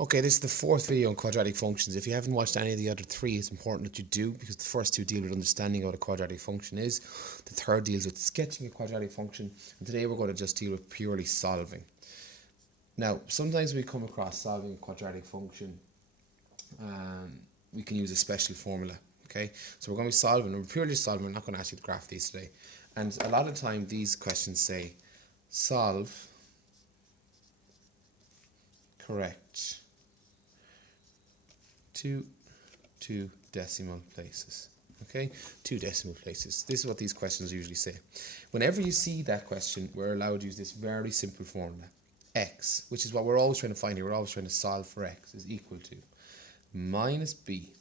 Okay, this is the fourth video on quadratic functions. If you haven't watched any of the other three, it's important that you do, because the first two deal with understanding what a quadratic function is. The third deals with sketching a quadratic function, and today we're going to just deal with purely solving. Now, sometimes we come across solving a quadratic function, we can use a special formula. Okay, so we're going to be solving, we're purely solving, we're not going to ask you to graph these today. And a lot of time these questions say, solve correct two decimal places. Okay, two decimal places. This is what these questions usually say. Whenever you see that question, we're allowed to use this very simple formula. X, which is what we're always trying to find here, we're always trying to solve for x, is equal to minus b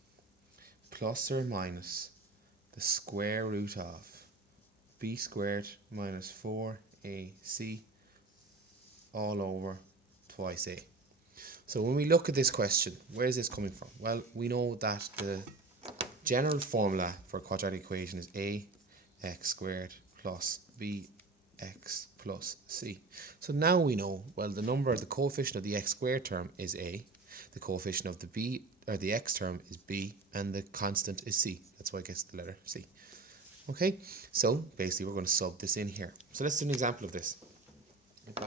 plus or minus the square root of b squared minus 4ac all over twice a. So when we look at this question, where is this coming from? Well, we know that the general formula for a quadratic equation is ax squared plus bx plus c. So now we know, well, the coefficient of the x squared term is a, the coefficient of the x term is b, and the constant is c. That's why it gets the letter c. Okay, so basically we're going to sub this in here. So let's do an example of this. If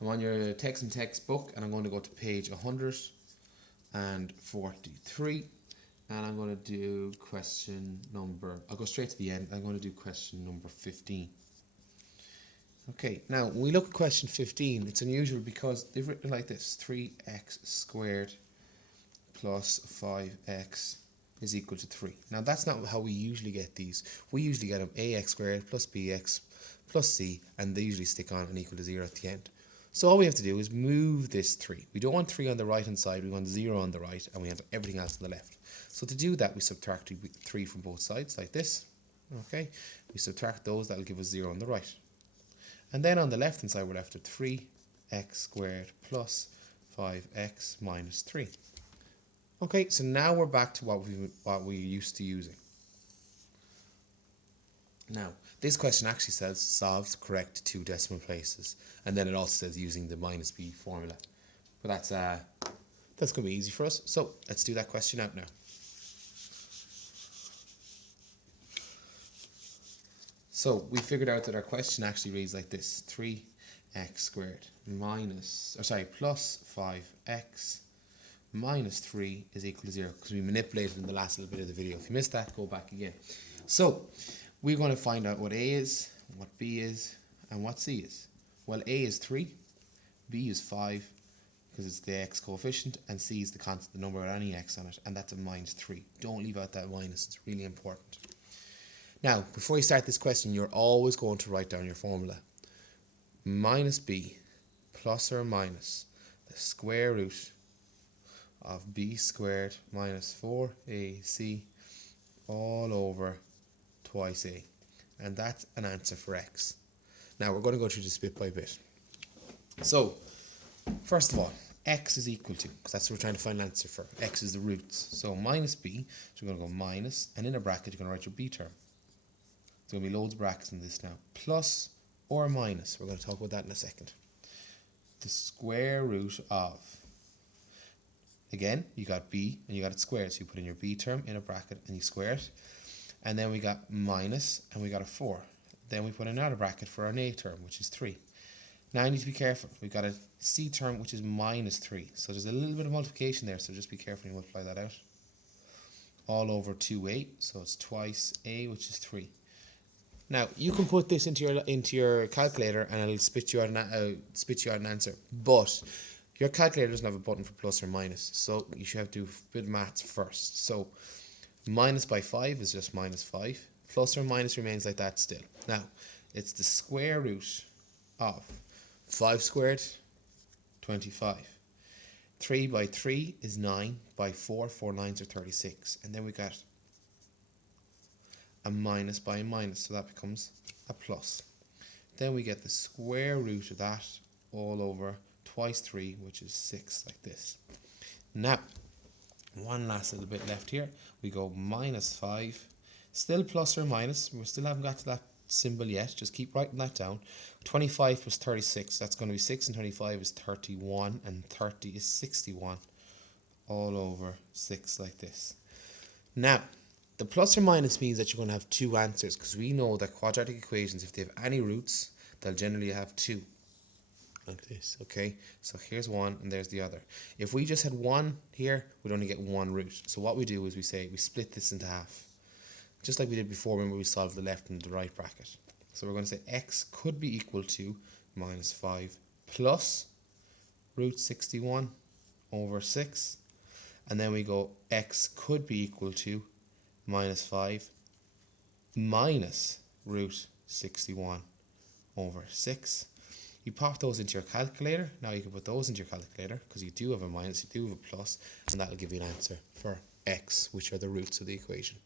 I'm on your text and textbook, and I'm going to go to page 143, and I'm going to do question number, I'll go straight to the end, I'm going to do question number 15. Okay, now when we look at question 15, it's unusual because they've written like this: 3x squared plus 5x is equal to 3. Now that's not how we usually get these. We usually get them ax squared plus bx plus c, and they usually stick on and equal to 0 at the end. So all we have to do is move this 3. We don't want 3 on the right hand side, we want 0 on the right, and we have everything else on the left. So to do that, we subtract 3 from both sides, like this. Okay, we subtract those, that'll give us 0 on the right. And then on the left hand side, we're left with 3x squared plus 5x minus 3. Okay, so now we're back to what we're used to using. Now, this question actually says solve correct two decimal places, and then it also says using the minus b formula. But that's going to be easy for us. So let's do that question out now. So we figured out that our question actually reads like this: 3x squared plus 5x minus 3 is equal to 0, because we manipulated in the last little bit of the video. If you missed that, go back again. So we're going to find out what a is, what b is, and what c is. Well, a is 3, b is 5, because it's the x coefficient, and c is the constant, the number with any x on it, and that's a minus 3. Don't leave out that minus, it's really important. Now, before you start this question, you're always going to write down your formula. Minus b plus or minus the square root of b squared minus 4ac all over twice a. And that's an answer for x. Now we're going to go through this bit by bit. So, first of all, x is equal to, because that's what we're trying to find an answer for. X is the roots. So minus b, so we're going to go minus, and in a bracket you're going to write your b term. There's going to be loads of brackets in this now. Plus or minus, we're going to talk about that in a second. The square root of, again, you got b and you got it squared, so you put in your b term in a bracket and you square it. And then we got minus, and we got a 4. Then we put another bracket for an a term, which is 3. Now I need to be careful. We've got a c term, which is minus 3. So there's a little bit of multiplication there, so just be careful when you multiply that out. All over 2a, so it's twice a, which is 3. Now you can put this into your calculator, and it'll spit you out an answer. But your calculator doesn't have a button for plus or minus, so you should have to do a bit of maths first. So minus by 5 is just minus 5. Plus or minus remains like that still. Now, it's the square root of 5 squared, 25. 3 by 3 is 9. By 4, 4 9s are 36. And then we got a minus by a minus, so that becomes a plus. Then we get the square root of that all over twice 3, which is 6, like this. Now, one last little bit left here. We go minus 5, still plus or minus. We still haven't got to that symbol yet. Just keep writing that down. 25 plus 36, that's going to be 6, and 25 is 31, and 30 is 61. All over 6 like this. Now, the plus or minus means that you're going to have two answers, because we know that quadratic equations, if they have any roots, they'll generally have two. Like this, okay? So here's one and there's the other. If we just had one here, we'd only get one root. So what we do is we split this into half. Just like we did before when we solved the left and the right bracket. So we're going to say x could be equal to minus 5 plus root 61 over 6. And then we go x could be equal to minus 5 minus root 61 over 6. You pop those into your calculator. Now you can put those into your calculator because you do have a minus, you do have a plus, and that'll give you an answer for x, which are the roots of the equation.